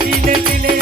চিনে চিনে